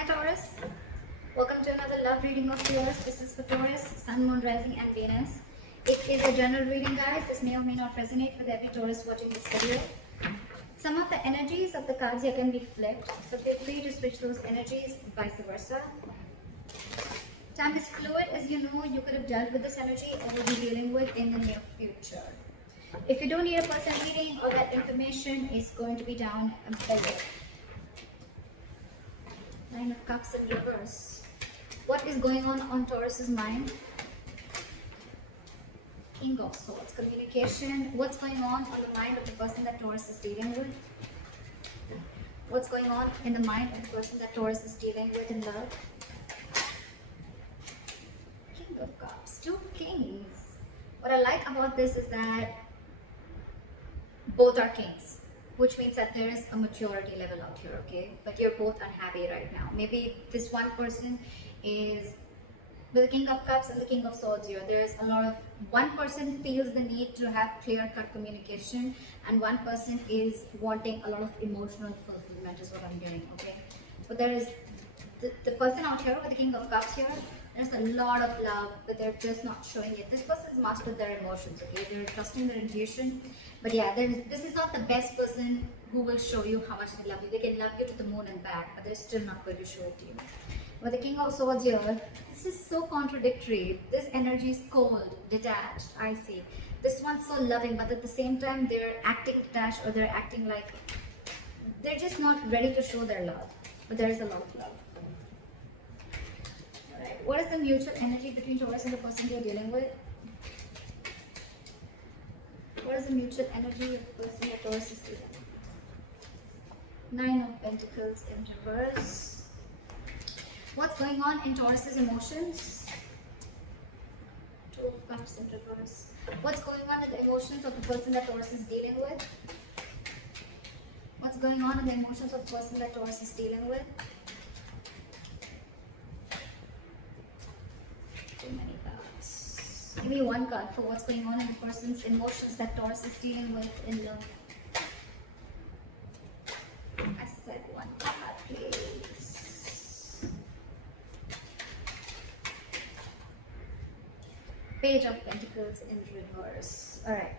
Hi Taurus, welcome to another love reading of yours. This is for Taurus, Sun, Moon, Rising and Venus. It is a general reading, guys. This may or may not resonate with every Taurus watching this video. Some of the energies of the cards here can be flipped, so feel free to switch those energies, vice versa. Time is fluid, as you know. You could have dealt with this energy or will be dealing with in the near future. If you don't need a personal reading, all that information is going to be down below. Nine of Cups in reverse. What is going on Taurus's mind? King of Swords. Communication. What's going on the mind of the person that Taurus is dealing with? What's going on in the mind of the person that Taurus is dealing with in love? King of Cups. Two kings. What I like about this is that both are kings, which means that there is a maturity level out here, okay? But you're both unhappy right now. Maybe this one person is with the King of Cups and the King of Swords here. There's a lot of, one person feels the need to have clear-cut communication and one person is wanting a lot of emotional fulfillment is what I'm hearing, okay? But there is the person out here with the King of Cups here, there's a lot of love, but they're just not showing it. This person's mastered their emotions, okay? They're trusting their intuition. But yeah, this is not the best person who will show you how much they love you. They can love you to the moon and back, but they're still not going to show it to you. With the King of Swords here, this is so contradictory. This energy is cold, detached, icy. This one's so loving, but at the same time, they're acting detached or they're acting like they're just not ready to show their love. But there is a lot of love. What is the mutual energy between Taurus and the person you're dealing with? What is the mutual energy of the person that Taurus is dealing with? Nine of Pentacles in reverse. What's going on in Taurus's emotions? Two of Cups in reverse. What's going on in the emotions of the person that Taurus is dealing with? What's going on in the emotions of the person that Taurus is dealing with? Too many cards. Give me one card for what's going on in the person's emotions that Taurus is dealing with in love. I said one card, please. Page of Pentacles in reverse. Alright.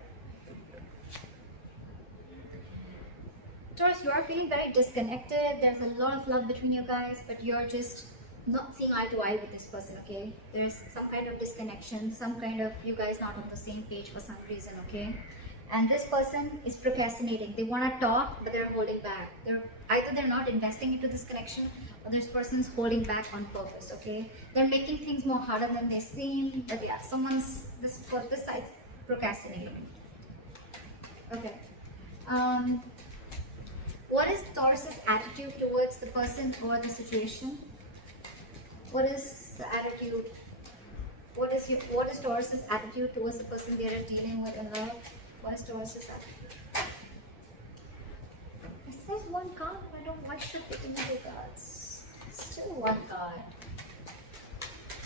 Taurus, you are feeling very disconnected. There's a lot of love between you guys, but you're just not seeing eye to eye with this person, okay? There's some kind of disconnection, some kind of you guys not on the same page for some reason, okay? And this person is procrastinating. They want to talk, but they're holding back. They're not investing into this connection, or this person's holding back on purpose, okay? They're making things more harder than they seem, but yeah, this side procrastinating. Okay. What is Taurus's attitude towards the person or the situation? What is the attitude? What is Taurus's attitude towards the person they are dealing with in love? What is Taurus's attitude? It says one card. I don't. Why should they give me two cards? Still one card.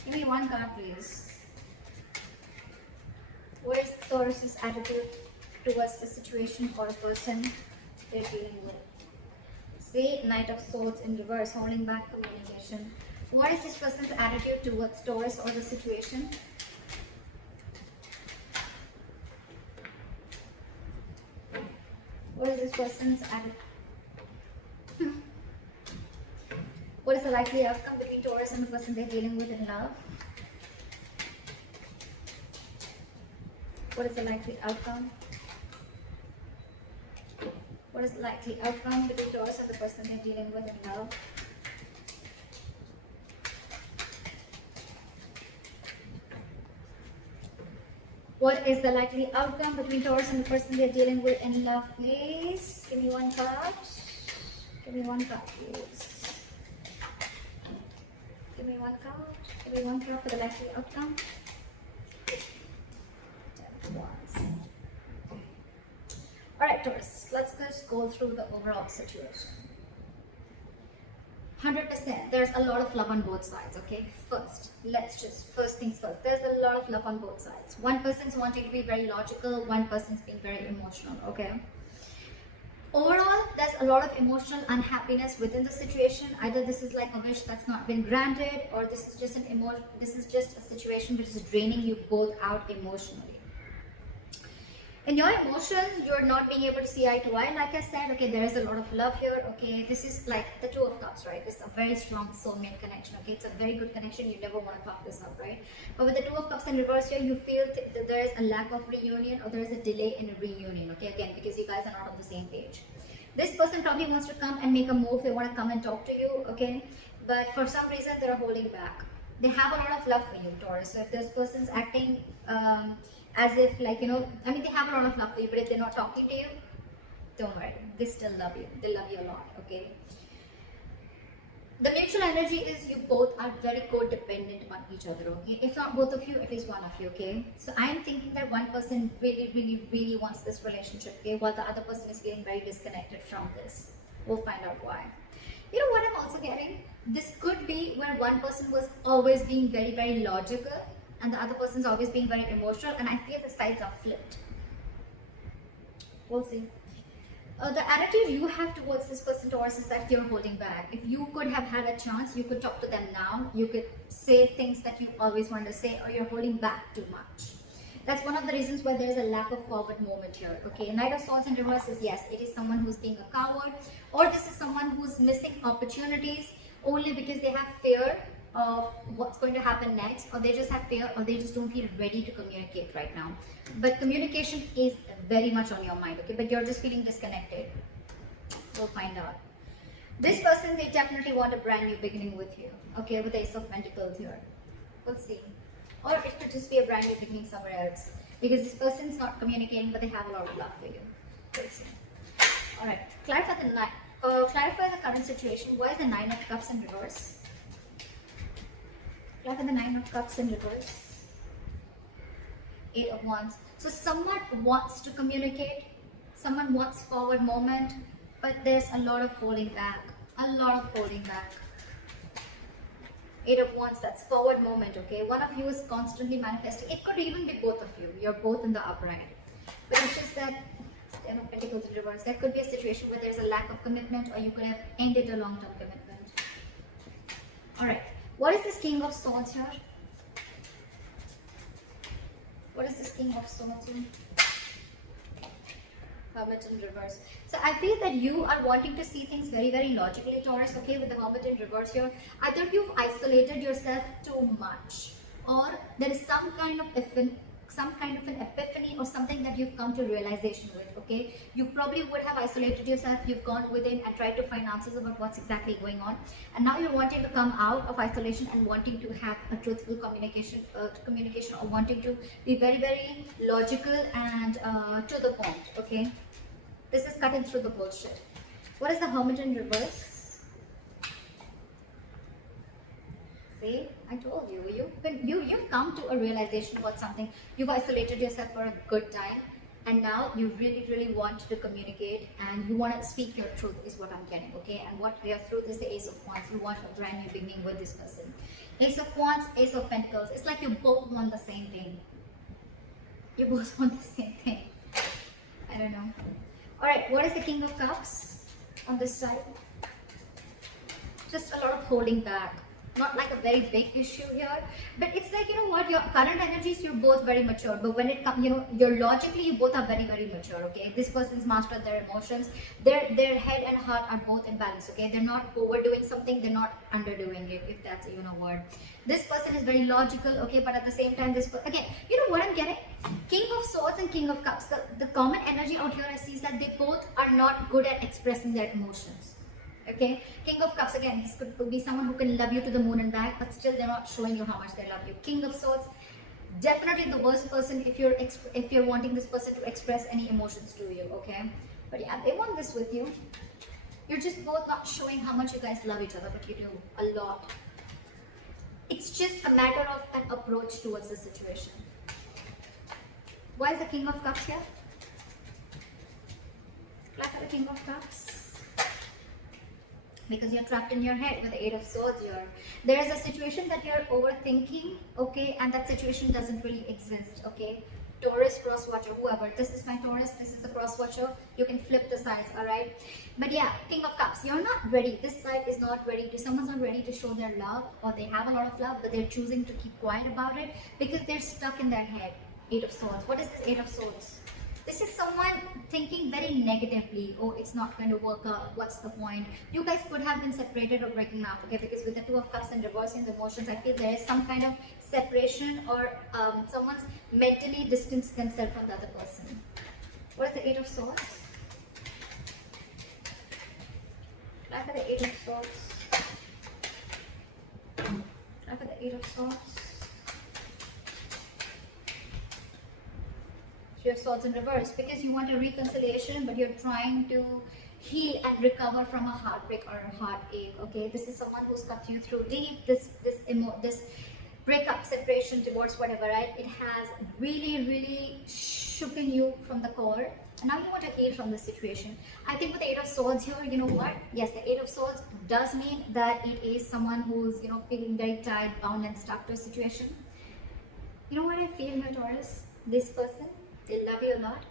Give me one card, please. What is Taurus's attitude towards the situation or a person they're dealing with? Say Knight of Swords in reverse, holding back communication. What is this person's attitude towards Taurus or the situation? What is this person's attitude? What is the likely outcome between Taurus and the person they're dealing with in love? What is the likely outcome? What is the likely outcome between Taurus and the person they're dealing with in love? What is the likely outcome between Taurus and the person they're dealing with in love, please? Give me one card. Give me one card, please. Give me one card. Give me one card for the likely outcome. 10 of Wands. Alright, Taurus, let's just go through the overall situation. 100%. There's a lot of love on both sides, okay? First things first. There's a lot of love on both sides. One person's wanting to be very logical, one person's being very emotional, okay? Overall, there's a lot of emotional unhappiness within the situation. Either this is like a wish that's not been granted, or this is just this is just a situation which is draining you both out emotionally. In your emotions, you're not being able to see eye to eye. Like I said, okay, there is a lot of love here. Okay, this is like the Two of Cups, right? It's a very strong soulmate connection. Okay, it's a very good connection. You never want to fuck this up, right? But with the Two of Cups in reverse here, you feel that there is a lack of reunion, or there is a delay in a reunion. Okay, again, because you guys are not on the same page. This person probably wants to come and make a move. They want to come and talk to you. Okay, but for some reason they are holding back. They have a lot of love for you, Taurus. So if this person's acting as if, like, you know, I mean, they have a lot of love for you, but if they're not talking to you, don't worry, they still love you. They love you a lot. Okay, the mutual energy is you both are very codependent on each other. Okay, if not both of you, at least one of you. Okay, so I am thinking that one person really wants this relationship, okay, while the other person is feeling very disconnected from this. We'll find out why. You know what I'm also getting? This could be where one person was always being very logical, and the other person's always being very emotional, and I feel the sides are flipped. We'll see. The attitude you have towards this person, Taurus, is that you're holding back. If you could have had a chance, you could talk to them now. You could say things that you always wanted to say, or you're holding back too much. That's one of the reasons why there is a lack of forward movement here. Okay, Knight of Swords in reverse is, yes, it is someone who's being a coward, or this is someone who's missing opportunities only because they have fear of what's going to happen next, or they just have fear, or they just don't feel ready to communicate right now. But communication is very much on your mind, okay, but you're just feeling disconnected. We'll find out. This person, they definitely want a brand new beginning with you, okay, with the Ace of Pentacles here. We'll see. Or it could just be a brand new beginning somewhere else, because this person's not communicating, but they have a lot of love for you. We'll see. Alright, clarify the current situation. Why is the Nine of Cups in reverse? Clarify the Nine of Cups in reverse. Eight of Wands. So someone wants to communicate, someone wants forward movement, but there's a lot of holding back. A lot of holding back. Eight of Wands, that's forward movement, okay? One of you is constantly manifesting. It could even be both of you. You're both in the upright. But it's just that Ten of Pentacles in reverse. That could be a situation where there's a lack of commitment, or you could have ended a long-term commitment. Alright, what is this King of Swords here? What is this King of Swords here? Hermit in reverse. So I feel that you are wanting to see things very logically, Taurus, okay, with the Hermit in reverse here. Either you've isolated yourself too much, or there is some kind of an epiphany or something that you've come to realization with, okay? You probably would have isolated yourself, you've gone within and tried to find answers about what's exactly going on, and now you're wanting to come out of isolation and wanting to have a truthful communication, or wanting to be very logical and to the point, okay? This is cutting through the bullshit. What is the Hermit in reverse? See, I told you, you've come to a realization about something. You've isolated yourself for a good time, and now you really want to communicate, and you want to speak your truth, is what I'm getting, okay? And what your truth is the Ace of Wands. You want a brand new beginning with this person. Ace of Wands, Ace of Pentacles. It's like you both want the same thing. You both want the same thing. I don't know. Alright, what is the King of Cups on this side? Just a lot of holding back. Not like a very big issue here, but it's like, you know what, your current energies, you're both very mature, but when it comes, you know, you're logically, you both are very mature, okay? This person's mastered their emotions, their head and heart are both in balance, okay? They're not overdoing something, they're not underdoing it, if that's even a word. This person is very logical, okay, but at the same time, again, you know what I'm getting? King of Swords and King of Cups, the common energy out here I see is that they both are not good at expressing their emotions. Okay, King of Cups, again, this could be someone who can love you to the moon and back, but still they're not showing you how much they love you. King of Swords, definitely the worst person if you're wanting this person to express any emotions to you, okay? But yeah, they want this with you. You're just both not showing how much you guys love each other, but you do a lot. It's just a matter of an approach towards the situation. Why is the King of Cups here? Clap for the King of Cups. Because you're trapped in your head with the Eight of Swords here. There is a situation that you're overthinking, okay, and that situation doesn't really exist, okay? Taurus cross watcher, whoever. This is my Taurus, this is the cross watcher. You can flip the sides, alright? But yeah, King of Cups, you're not ready. This side is not ready. Someone's not ready to show their love, or they have a lot of love, but they're choosing to keep quiet about it because they're stuck in their head. Eight of Swords. What is this Eight of Swords? This is someone thinking very negatively. Oh, it's not going to work out. What's the point? You guys could have been separated or breaking up, okay? Because with the Two of Cups and reversing the emotions, I feel there is some kind of separation, or someone's mentally distanced themselves from the other person. What is the Eight of Swords? Try for the Eight of Swords. Try for the Eight of Swords. Three of Swords in reverse, because you want a reconciliation, but you're trying to heal and recover from a heartbreak or a heartache. Okay, this is someone who's cut you through deep. This breakup, separation, divorce, whatever, right? It has really shooken you from the core, and now you want to heal from the situation. I think with the Eight of Swords here, you know what? Yes, the Eight of Swords does mean that it is someone who's, you know, feeling very tied, bound, and stuck to a situation. You know what I feel here, Taurus? This person, they love you a lot,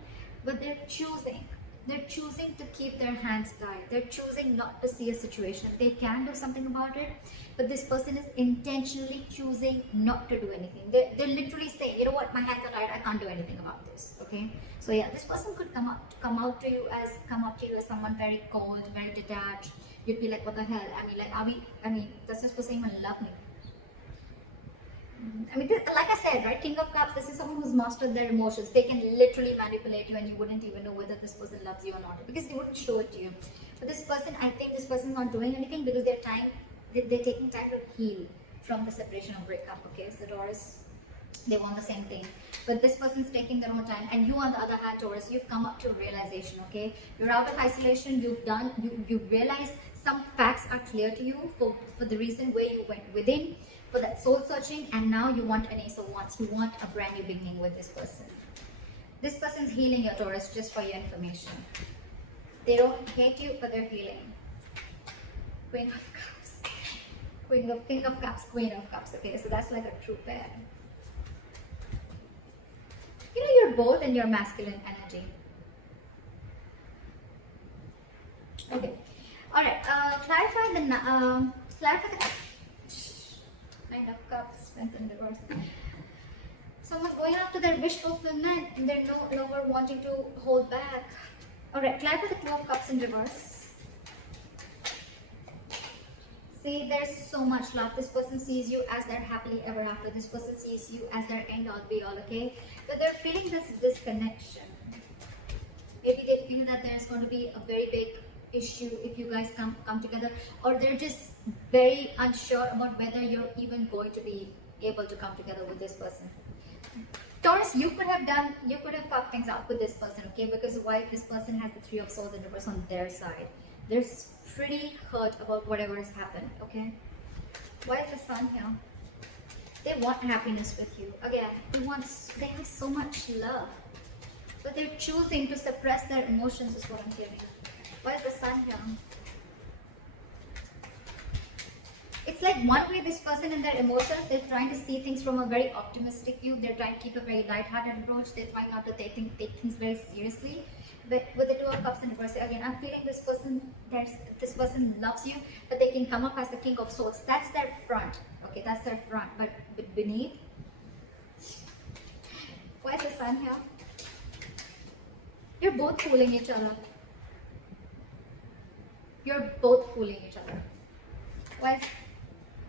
but they're choosing to keep their hands tied. They're choosing not to see a situation. They can do something about it, but this person is intentionally choosing not to do anything. They're literally saying, you know what, my hands are tied, I can't do anything about this. Okay, so yeah, this person could come up to you as someone very cold, very detached. You'd be like, what the hell? I mean, does this person even love me? I mean, like I said, right? King of Cups, this is someone who's mastered their emotions. They can literally manipulate you, and you wouldn't even know whether this person loves you or not, because they wouldn't show it to you. But this person, I think this person is not doing anything because they're taking time to heal from the separation or breakup. Okay, so Taurus, they want the same thing, but this person's taking their own time. And you, on the other hand, Taurus, you've come up to realization. Okay, you're out of isolation. You realize some facts are clear to you for the reason where you went within, for that soul searching, and now you want an Ace of Wands. You want a brand new beginning with this person. This person's healing your Taurus, just for your information. They don't hate you, but they're healing. Queen of Cups, King of Cups, Queen of Cups. Okay, so that's like a true pair. You know, you're both in your masculine energy. Okay, all right. Clarify the Nine of Cups, Strength in reverse. Someone's going after their wish fulfillment, and they're no longer wanting to hold back. Alright, clarify the Two of Cups in reverse. See, there's so much love. This person sees you as their happily ever after. This person sees you as their end all be all, okay? But they're feeling this disconnection. Maybe they feel that there's going to be a very big issue if you guys come together, or they're just very unsure about whether you're even going to be able to come together with this person. Taurus, you could have fucked things up with this person, okay? Because why this person has the Three of Swords in reverse on their side. They're pretty hurt about whatever has happened, okay? Why is the Sun here? They want happiness with you. Again, they have so much love, but they're choosing to suppress their emotions is what I'm hearing. Why is the Sun here? It's like one way this person and their emotions, they're trying to see things from a very optimistic view. They're trying to keep a very light-hearted approach. They're trying not to take things very seriously. But with the Two of Cups in reverse, again, I'm feeling this person loves you, but they can come up as the King of Swords. That's their front. Okay, that's their front. But beneath, why is the Sun here? You're both fooling each other. You're both fooling each other. Why is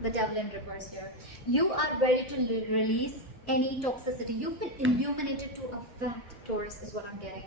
the Devil in reverse here? You are ready to release any toxicity. You've been illuminated to a fact, Taurus, is what I'm getting.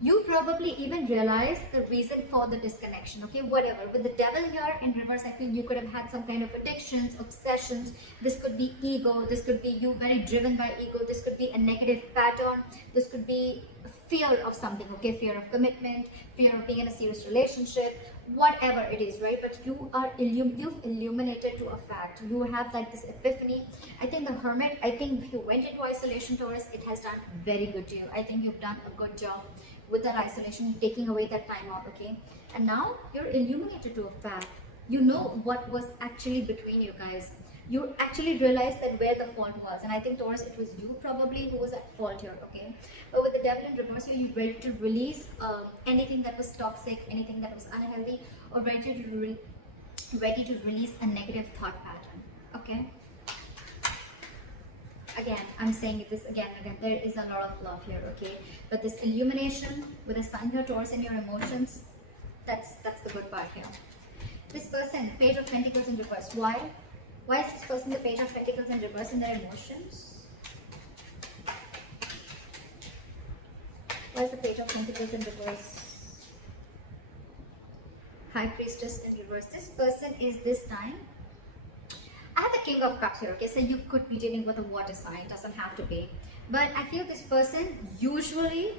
You probably even realize the reason for the disconnection, okay? Whatever. With the Devil here in reverse, I feel you could have had some kind of addictions, obsessions. This could be ego. This could be you very driven by ego. This could be a negative pattern. This could be fear of something, okay? Fear of commitment, fear of being in a serious relationship, whatever it is, right? But you've illuminated to a fact. You have like this epiphany. I think the Hermit, I think if you went into isolation, Taurus, it has done very good to you. I think you've done a good job with that isolation, taking away that time out, okay? And now you're illuminated to a fact. You know what was actually between you guys. you actually realize that where the fault was. And I think Taurus, it was you probably who was at fault here, okay? But with the devil in reverse here, you're ready to release anything that was toxic, anything that was unhealthy, or ready to release a negative thought pattern, okay? Again, I'm saying this again and again, there is a lot of love here, okay? But this illumination with the sun here, Taurus, in your emotions, that's the good part here. This person, Page of Pentacles in reverse. Why? Why is this person the Page of Pentacles in reverse in their emotions? Why is the Page of Pentacles in reverse? High Priestess in reverse. This person is this time. I have the King of Cups here, okay? So you could be dealing with a water sign, doesn't have to be. But I feel this person usually,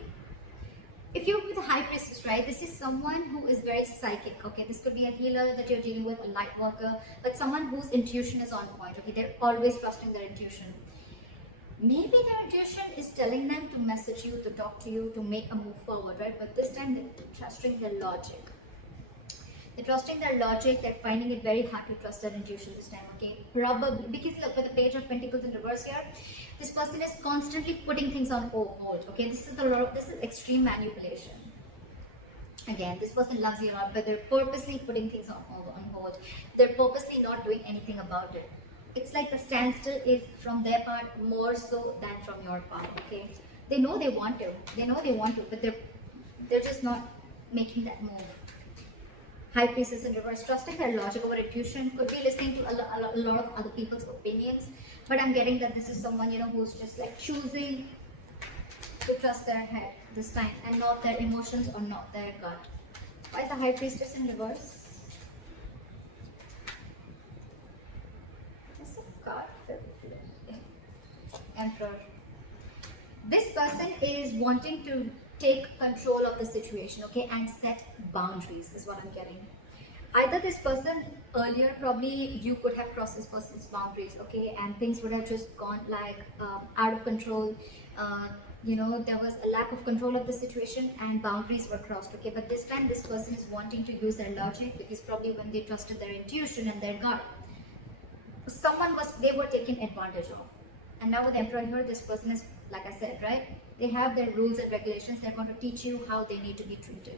if you're with a High Priestess, right, this is someone who is very psychic, okay? This could be a healer that you're dealing with, a light worker, but someone whose intuition is on point, okay? They're always trusting their intuition. Maybe their intuition is telling them to message you, to talk to you, to make a move forward, right? But this time they're trusting their logic. They're trusting their logic, they're finding it very hard to trust their intuition this time, okay? Probably, because look, with the Page of Pentacles in reverse here, this person is constantly putting things on hold, okay? This is extreme manipulation. Again, this person loves you a lot, but they're purposely putting things on hold. They're purposely not doing anything about it. It's like the standstill is from their part more so than from your part, okay? They know they want to, but they're just not making that move. High Priestess in reverse, trusting their logic over intuition, could be listening to a lot of other people's opinions, but I'm getting that this is someone, you know, who's just like choosing to trust their head this time and not their emotions or not their gut. Why is the High Priestess in reverse? It's a card. Emperor. This person is wanting to take control of the situation, okay, and set boundaries is what I'm getting. Either this person earlier, probably you could have crossed this person's boundaries, okay, and things would have just gone like out of control. You know, there was a lack of control of the situation and boundaries were crossed, okay? But this time this person is wanting to use their logic, because probably when they trusted their intuition and their gut, they were taken advantage of. And now with the Emperor here, this person is, like I said, right? They have their rules and regulations. They're going to teach you how they need to be treated.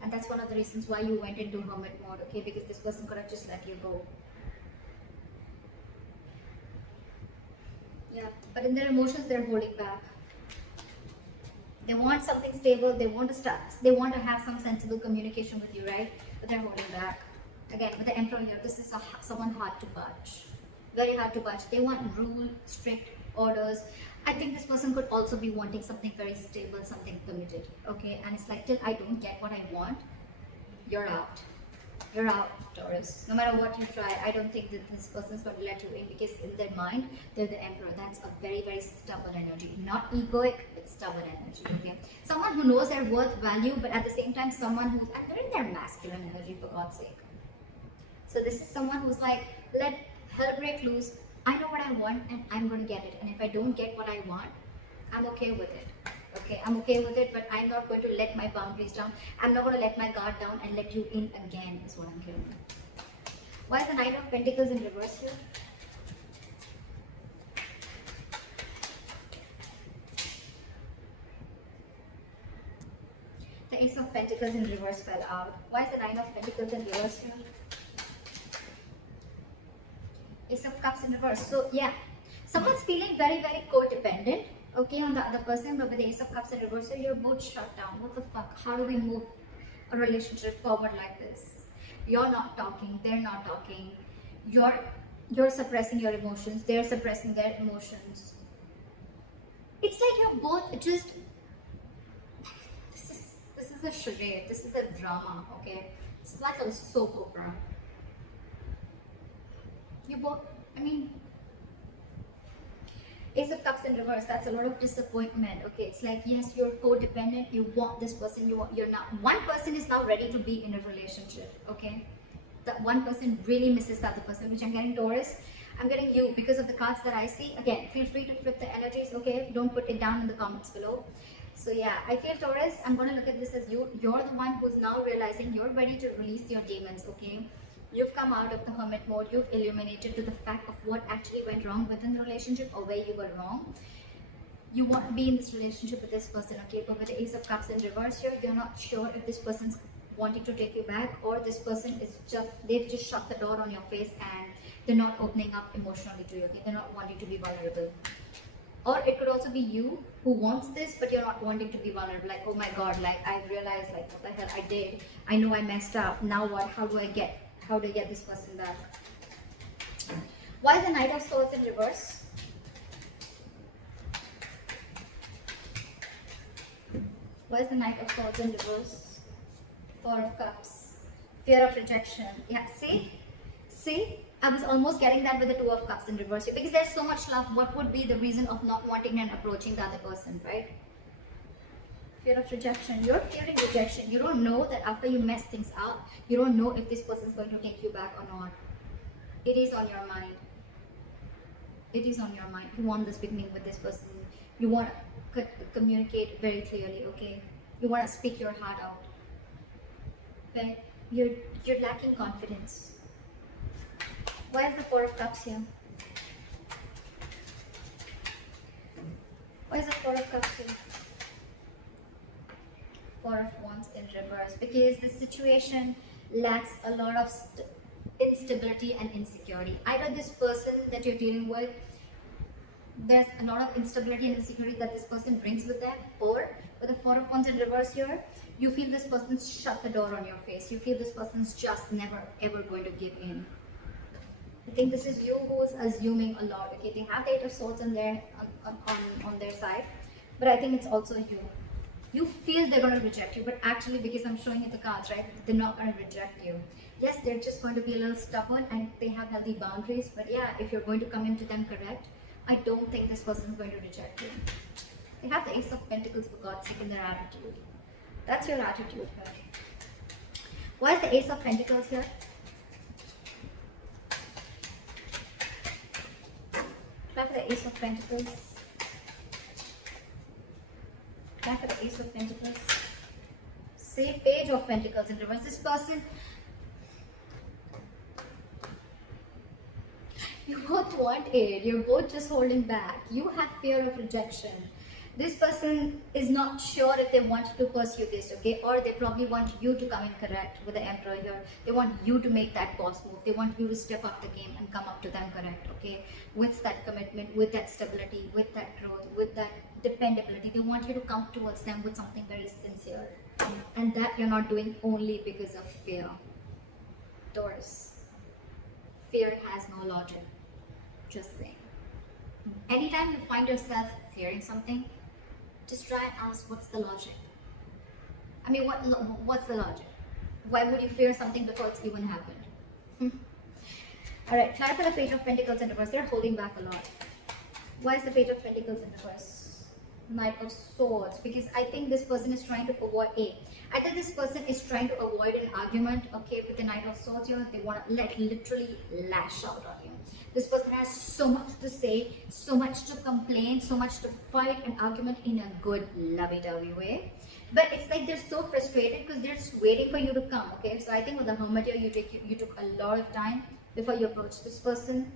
And that's one of the reasons why you went into hermit mode, okay? Because this person could have just let you go. Yeah, but in their emotions, they're holding back. They want something stable. They want to have some sensible communication with you, right? But they're holding back. Again, with the Emperor here, this is someone hard to budge. Very hard to budge. They want rule, strict orders. I think this person could also be wanting something very stable, something committed, okay? And it's like, till I don't get what I want, you're out. You're out, Taurus. No matter what you try, I don't think that this person's going to let you in, because in their mind, they're the Emperor. That's a very, very stubborn energy. Not egoic, but stubborn energy, okay? Someone who knows their worth, value, but at the same time, someone who's, and they're in their masculine energy, for God's sake. So this is someone who's like, let hell break loose. I know what I want and I'm going to get it. And if I don't get what I want, I'm okay with it. Okay, I'm okay with it, but I'm not going to let my boundaries down. I'm not going to let my guard down and let you in again, is what I'm hearing. Why is the Knight of Pentacles in reverse here? The Ace of Pentacles in reverse fell out. Why is the Nine of Pentacles in reverse here? Ace of Cups in reverse. So yeah, someone's feeling very, very codependent, okay, on the other person, but with the Ace of Cups in reverse, so you're both shut down. What the fuck? How do we move a relationship forward like this? You're not talking, they're not talking. You're suppressing your emotions, they're suppressing their emotions. It's like you're both just, this is a charade, this is a drama, okay? It's like a soap opera. You both, I mean, Ace of Cups in reverse, that's a lot of disappointment, okay? It's like, yes, you're codependent, you want this person, you're not. One person is now ready to be in a relationship, okay? That one person really misses the other person, which I'm getting Taurus. I'm getting you because of the cards that I see. Again, feel free to flip the energies, okay? Don't put it down in the comments below. So yeah, I feel Taurus, I'm going to look at this as you. You're the one who's now realizing you're ready to release your demons, okay? You've come out of the hermit mode. You've illuminated to the fact of what actually went wrong within the relationship or where you were wrong. You want to be in this relationship with this person, okay? But with the Ace of Cups in reverse here, you're not sure if this person's wanting to take you back, or this person is just, they've just shut the door on your face and they're not opening up emotionally to you, okay? They're not wanting to be vulnerable. Or it could also be you who wants this, but you're not wanting to be vulnerable. Like, oh my God, like I realized like what the hell I did. I know I messed up. Now what? How do I get this person back? Why is the Knight of Swords in reverse? Why is the Knight of Swords in reverse? Four of Cups. Fear of rejection. Yeah, see? I was almost getting that with the Two of Cups in reverse. Because there's so much love, what would be the reason of not wanting and approaching the other person, right? Fear of rejection. You're fearing rejection. You don't know that after you mess things up, you don't know if this person is going to take you back or not. It is on your mind. It is on your mind. You want this beginning with this person. You want to communicate very clearly, okay? You want to speak your heart out. But you're lacking confidence. Why is the Four of Cups here? Why is the Four of Cups here? Four of Wands in reverse. Because the situation lacks a lot of instability and insecurity. Either this person that you're dealing with, there's a lot of instability and insecurity that this person brings with them, or with the Four of Wands in reverse here, you feel this person's shut the door on your face. You feel this person's just never ever going to give in. I think this is you who is assuming a lot. Okay, they have the Eight of Swords on their side, but I think it's also you. You feel they're going to reject you, but actually, because I'm showing you the cards, right, they're not going to reject you. Yes, they're just going to be a little stubborn and they have healthy boundaries. But yeah, if you're going to come into them correct, I don't think this person is going to reject you. They have the Ace of Pentacles, for God's sake, in their attitude. That's your attitude here. Why is the Ace of Pentacles here? Try for the Ace of Pentacles. Try for the Ace of Pentacles. Say Page of Pentacles in reverse. This person, you both want it. You're both just holding back. You have fear of rejection. This person is not sure if they want to pursue this, okay? Or they probably want you to come in correct with the Emperor here. They want you to make that boss move. They want you to step up the game and come up to them correct, okay? With that commitment, with that stability, with that growth, with that dependability. They want you to come towards them with something very sincere. And that you're not doing only because of fear. Taurus. Fear has no logic. Just saying. Anytime you find yourself fearing something, just try and ask, what's the logic? I mean, what's the logic? Why would you fear something before it's even happened? Alright, try for the Page of Pentacles in reverse. They're holding back a lot. Why is the Page of Pentacles in reverse? Knight of Swords. Because I think this person is trying to avoid I think this person is trying to avoid an argument, okay, with the Knight of Swords here. They want to literally lash out on you. This person has so much to say, so much to complain, so much to fight an argument in a good, lovey-dovey way. But it's like they're so frustrated because they're just waiting for you to come, okay? So I think with the Hermit here, you took a lot of time before you approached this person.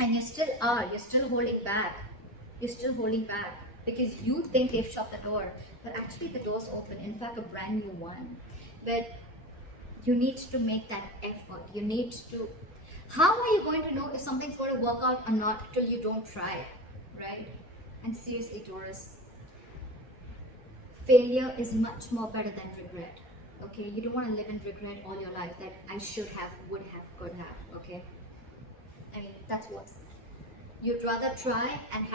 And you still are. You're still holding back. You're still holding back because you think they've shut the door. But actually the door's open. In fact, a brand new one. But you need to make that effort. You need to... How are you going to know if something's going to work out or not till you don't try, right? And seriously, Taurus, failure is much more better than regret, okay? You don't want to live in regret all your life that I should have, would have, could have, okay? I mean, that's worse. You'd rather try and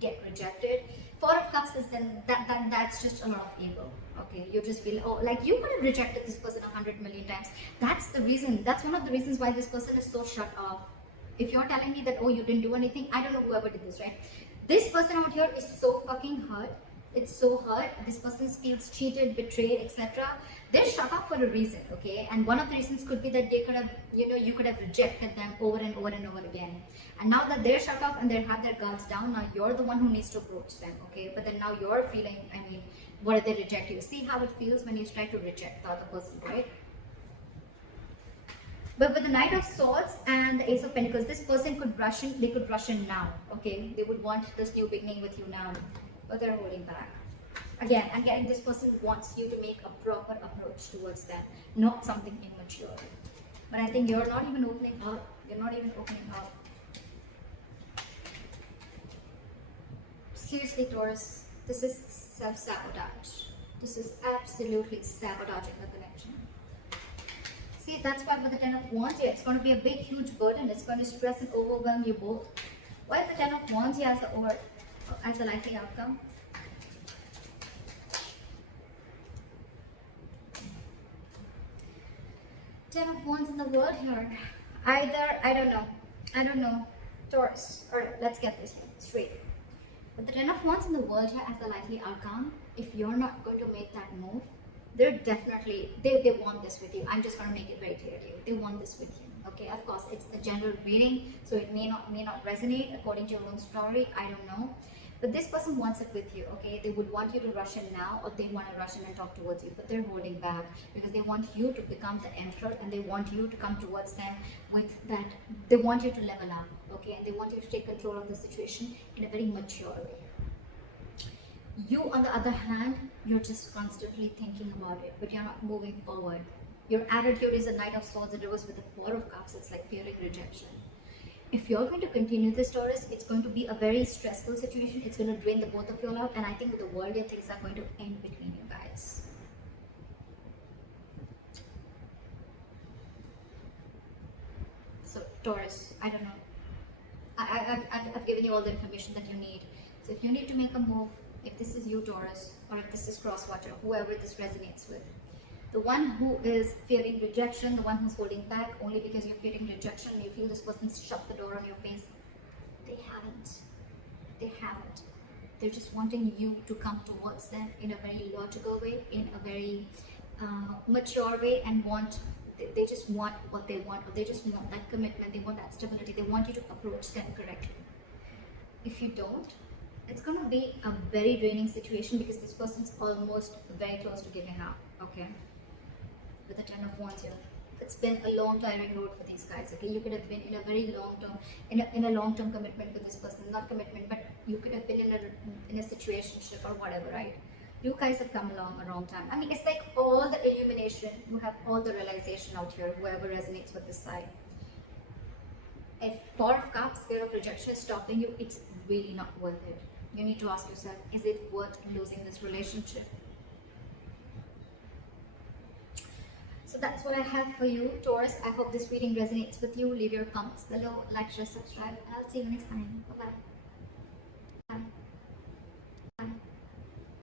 get rejected. Four of Cups is then that's just a lot of ego. Okay, you just feel, oh, like you could have rejected this person 100 million times. That's the reason. That's one of the reasons why this person is so shut off. If you're telling me that, oh, you didn't do anything, I don't know whoever did this, right? This person out here is so fucking hurt. It's so hurt. This person feels cheated, betrayed, etc. They're shut off for a reason, okay? And one of the reasons could be that they could have, you could have rejected them over and over and over again. And now that they're shut off and they have their guards down, now you're the one who needs to approach them, okay? But then now you're feeling, I mean, what if they reject you? See how it feels when you try to reject the other person, right? But with the Knight of Swords and the Ace of Pentacles, this person could rush in, they could rush in now, okay? They would want this new beginning with you now, but they're holding back. Again, I'm getting this person wants you to make a proper approach towards them, not something immature. But I think you're not even opening up. You're not even opening up. Seriously, Taurus, this is self-sabotage. This is absolutely sabotaging the connection. See, that's why with the Ten of Wands here, it's going to be a big, huge burden. It's going to stress and overwhelm you both. Why is the Ten of Wands here as the likely outcome? Ten of Wands in the world here. Either, I don't know, Taurus. Alright, let's get this straight. With the Ten of Wands in the world here as the likely outcome, if you're not going to make that move, they're definitely, they want this with you. I'm just going to make it very clear to you. They want this with you. Okay, of course, it's a general reading, so it may not resonate according to your own story. I don't know. But this person wants it with you, okay? They would want you to rush in now, or they want to rush in and talk towards you, but they're holding back because they want you to become the emperor, and they want you to come towards them with that. They want you to level up, okay? And they want you to take control of the situation in a very mature way. You, on the other hand, you're just constantly thinking about it, but you're not moving forward. Your attitude is a Knight of Swords in reverse with the Four of Cups. It's like fearing rejection. If you're going to continue this, Taurus, it's going to be a very stressful situation. It's going to drain the both of you out, and I think with the world, things are going to end between you guys. So, Taurus, I don't know. I've given you all the information that you need. So, if you need to make a move, if this is you, Taurus, or if this is Crosswatcher, whoever this resonates with, the one who is fearing rejection, the one who's holding back only because you're fearing rejection, you feel this person's shut the door on your face, they haven't. They haven't. They're just wanting you to come towards them in a very logical way, in a very mature way, and they just want what they want, or they just want that commitment, they want that stability, they want you to approach them correctly. If you don't, it's going to be a very draining situation because this person's almost very close to giving up, okay? With the Ten of Wands here, it's been a long tiring road for these guys, okay? You could have been in a very long term, in a long term commitment with this person, not commitment, but you could have been in a situationship or whatever, right? You guys have come along a long time. I mean, it's like all the illumination, you have all the realization out here, whoever resonates with this side. If Four of Cups, fear of rejection is stopping you, it's really not worth it. You need to ask yourself, is it worth losing this relationship? So that's what I have for you, Taurus. I hope this reading resonates with you. Leave your comments below, like, share, subscribe, and I'll see you next time. Bye-bye.